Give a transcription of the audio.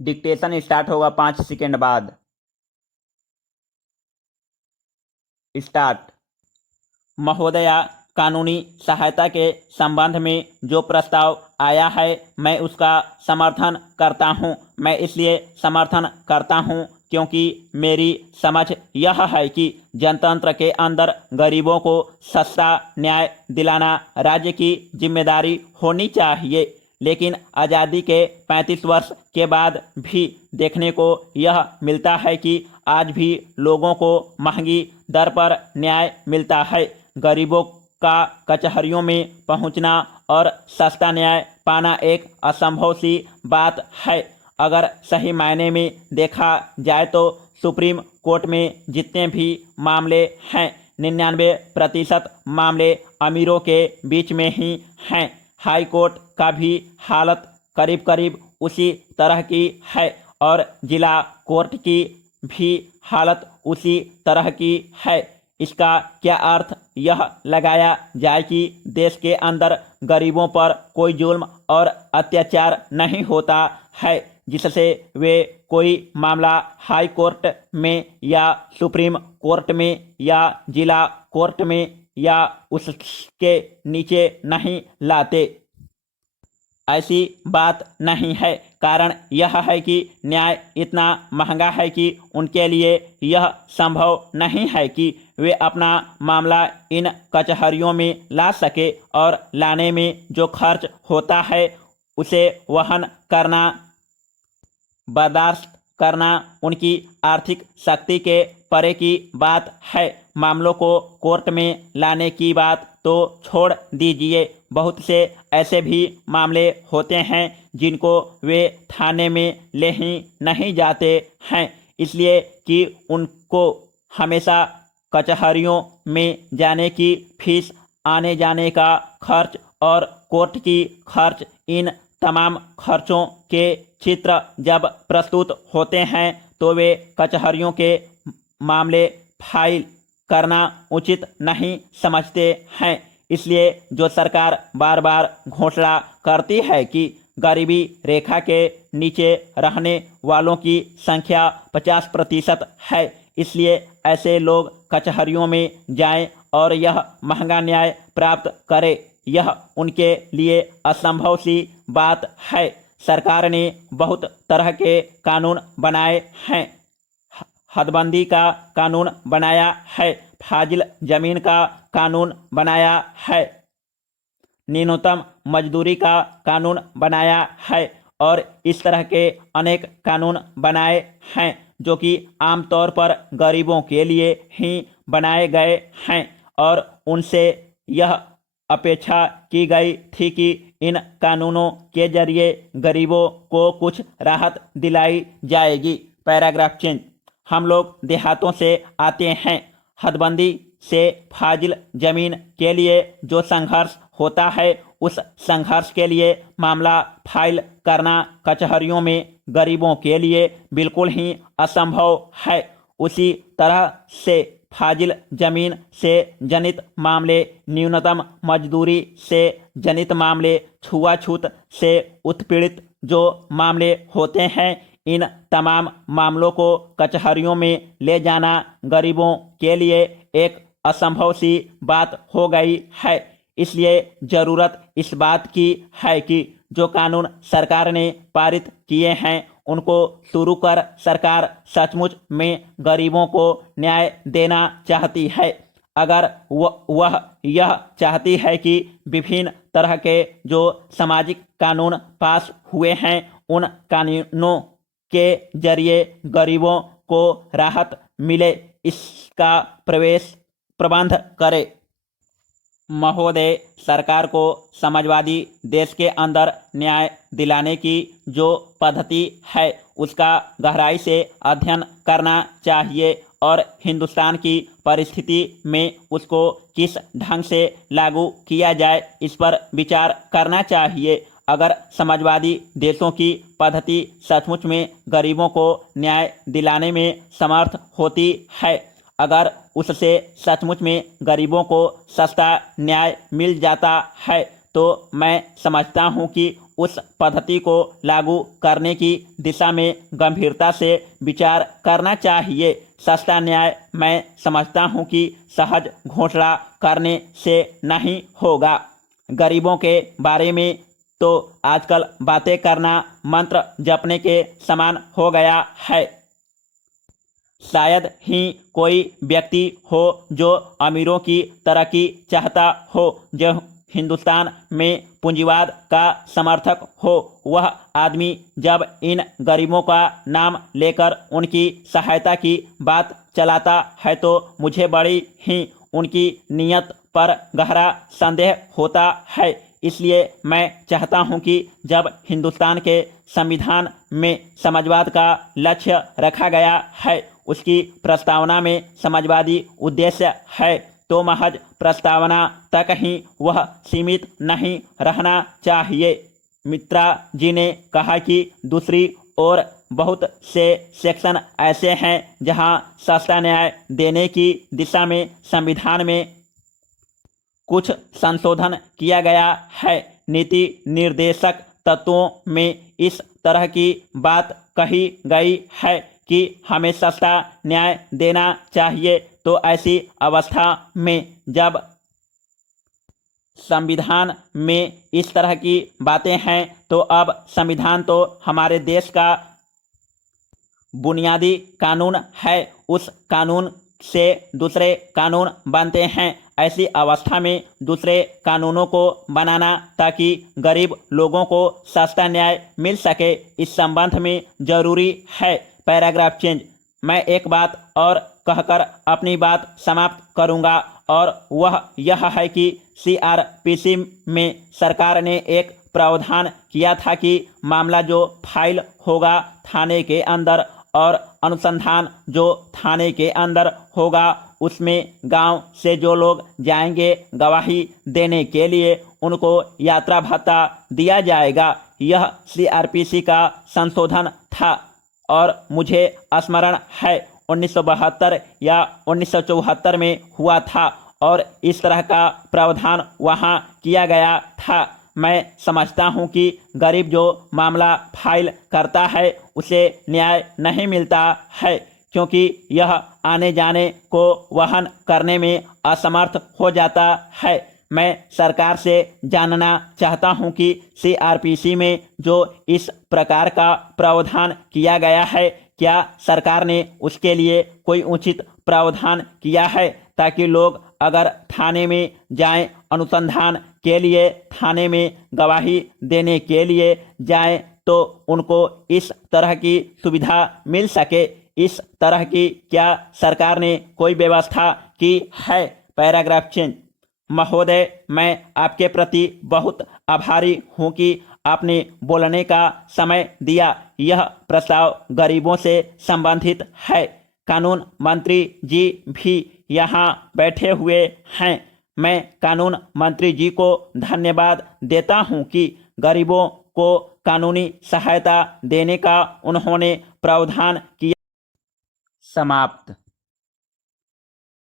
Dictation start होगा 5 second बाद। Start. महोदया, कानूनी सहायता के संबंध में जो प्रस्ताव आया है मैं उसका समर्थन करता हूं। मैं इसलिए समर्थन करता हूं क्योंकि मेरी समझ यह है कि जनतंत्र के अंदर गरीबों को सस्ता न्याय दिलाना राज्य की जिम्मेदारी होनी चाहिए। लेकिन आज़ादी के 35 वर्ष के बाद भी देखने को यह मिलता है कि आज भी लोगों को महंगी दर पर न्याय मिलता है। गरीबों का कचहरियों में पहुंचना और सस्ता न्याय पाना एक असंभव सी बात है। अगर सही मायने में देखा जाए तो सुप्रीम कोर्ट में जितने भी मामले हैं 99% मामले अमीरों के बीच में ही हैं। हाई कोर्ट का भी हालत करीब करीब उसी तरह की है और जिला कोर्ट की भी हालत उसी तरह की है। इसका क्या अर्थ यह लगाया जाए कि देश के अंदर गरीबों पर कोई जुल्म और अत्याचार नहीं होता है जिससे वे कोई मामला हाई कोर्ट में या सुप्रीम कोर्ट में या जिला कोर्ट में या उसके नीचे नहीं लाते? ऐसी बात नहीं है। कारण यह है कि न्याय इतना महंगा है कि उनके लिए यह संभव नहीं है कि वे अपना मामला इन कचहरियों में ला सके और लाने में जो खर्च होता है उसे वहन करना, बर्दाश्त करना उनकी आर्थिक शक्ति के परे की बात है। मामलों को कोर्ट में लाने की बात तो छोड़ दीजिए, बहुत से ऐसे भी मामले होते हैं जिनको वे थाने में ले ही नहीं जाते हैं, इसलिए कि उनको हमेशा कचहरियों में जाने की फीस, आने जाने का खर्च और कोर्ट की खर्च, इन तमाम खर्चों के चित्र जब प्रस्तुत होते हैं तो वे कचहरियों के मामले फाइल करना उचित नहीं समझते हैं। इसलिए जो सरकार बार बार घोषणा करती है कि गरीबी रेखा के नीचे रहने वालों की संख्या 50% है, इसलिए ऐसे लोग कचहरियों में जाएं और यह महंगा न्याय प्राप्त करें, यह उनके लिए असंभव सी बात है। सरकार ने बहुत तरह के कानून बनाए हैं। हदबंदी का कानून बनाया है, फाजिल जमीन का कानून बनाया है, न्यूनतम मजदूरी का कानून बनाया है और इस तरह के अनेक कानून बनाए हैं जो कि आमतौर पर गरीबों के लिए ही बनाए गए हैं और उनसे यह अपेक्षा की गई थी कि इन कानूनों के जरिए गरीबों को कुछ राहत दिलाई जाएगी। Paragraph change. हम लोग देहातों से आते हैं। हदबंदी से फाजिल जमीन के लिए जो संघर्ष होता है उस संघर्ष के लिए मामला फाइल करना कचहरियों में गरीबों के लिए बिल्कुल ही असंभव है। उसी तरह से फाजिल जमीन से जनित मामले, न्यूनतम मजदूरी से जनित मामले, छुआछूत से उत्पीड़ित जो मामले होते हैं, इन तमाम मामलों को कचहरियों में ले जाना गरीबों के लिए एक असंभव सी बात हो गई है। इसलिए ज़रूरत इस बात की है कि जो कानून सरकार ने पारित किए हैं उनको शुरू कर सरकार सचमुच में गरीबों को न्याय देना चाहती है। अगर वह यह चाहती है कि विभिन्न तरह के जो सामाजिक कानून पास हुए हैं उन कानूनों के जरिए गरीबों को राहत मिले, इसका प्रबंध करे। महोदय, सरकार को समाजवादी देश के अंदर न्याय दिलाने की जो पद्धति है उसका गहराई से अध्ययन करना चाहिए और हिंदुस्तान की परिस्थिति में उसको किस ढंग से लागू किया जाए इस पर विचार करना चाहिए। अगर समाजवादी देशों की पद्धति सचमुच में गरीबों को न्याय दिलाने में समर्थ होती है, अगर उससे सचमुच में गरीबों को सस्ता न्याय मिल जाता है तो मैं समझता हूं कि उस पद्धति को लागू करने की दिशा में गंभीरता से विचार करना चाहिए। सस्ता न्याय मैं समझता हूं कि सहज घोषणा करने से नहीं होगा। गरीबों के बारे में तो आजकल बातें करना मंत्र जपने के समान हो गया है। शायद ही कोई व्यक्ति हो जो अमीरों की तरक्की चाहता हो, जो हिंदुस्तान में पूंजीवाद का समर्थक हो। वह आदमी जब इन गरीबों का नाम लेकर उनकी सहायता की बात चलाता है तो मुझे बड़ी ही उनकी नीयत पर गहरा संदेह होता है। इसलिए मैं चाहता हूं कि जब हिंदुस्तान के संविधान में समाजवाद का लक्ष्य रखा गया है, उसकी प्रस्तावना में समाजवादी उद्देश्य है, तो महज प्रस्तावना तक ही वह सीमित नहीं रहना चाहिए। मित्रा जी ने कहा कि दूसरी ओर बहुत से सेक्शन ऐसे हैं जहां सस्ता न्याय देने की दिशा में संविधान में कुछ संशोधन किया गया है। नीति निर्देशक तत्वों में इस तरह की बात कही गई है कि हमें सस्ता न्याय देना चाहिए। तो ऐसी अवस्था में जब संविधान में इस तरह की बातें हैं तो अब संविधान तो हमारे देश का बुनियादी कानून है। उस कानून से दूसरे कानून बनते हैं। ऐसी अवस्था में दूसरे कानूनों को बनाना ताकि गरीब लोगों को सस्ता न्याय मिल सके, इस संबंध में जरूरी है। Paragraph change. मैं एक बात और कहकर अपनी बात समाप्त करूंगा और वह यह है कि सीआरपीसी में सरकार ने एक प्रावधान किया था कि मामला जो फाइल होगा थाने के अंदर और अनुसंधान जो थाने के अंदर होगा, उसमें गांव से जो लोग जाएंगे गवाही देने के लिए, उनको यात्रा भत्ता दिया जाएगा। यह सीआरपीसी का संशोधन था और मुझे स्मरण है 1972 या 1974 में हुआ था और इस तरह का प्रावधान वहां किया गया था। मैं समझता हूं कि गरीब जो मामला फाइल करता है उसे न्याय नहीं मिलता है, क्योंकि यह आने जाने को वहन करने में असमर्थ हो जाता है। मैं सरकार से जानना चाहता हूं कि सीआरपीसी में जो इस प्रकार का प्रावधान किया गया है, क्या सरकार ने उसके लिए कोई उचित प्रावधान किया है, ताकि लोग अगर थाने में जाएं, अनुसंधान के लिए थाने में गवाही देने के लिए जाएं, तो उनको इस तरह की सुविधा मिल सके। इस तरह की क्या सरकार ने कोई व्यवस्था की है? Paragraph change. महोदय, मैं आपके प्रति बहुत आभारी हूं कि आपने बोलने का समय दिया। यह प्रस्ताव गरीबों से संबंधित है। कानून मंत्री जी भी यहाँ बैठे हुए हैं। मैं कानून मंत्री जी को धन्यवाद देता हूँ कि गरीबों को कानूनी सहायता देने का उन्होंने प्रावधान किया। समाप्त।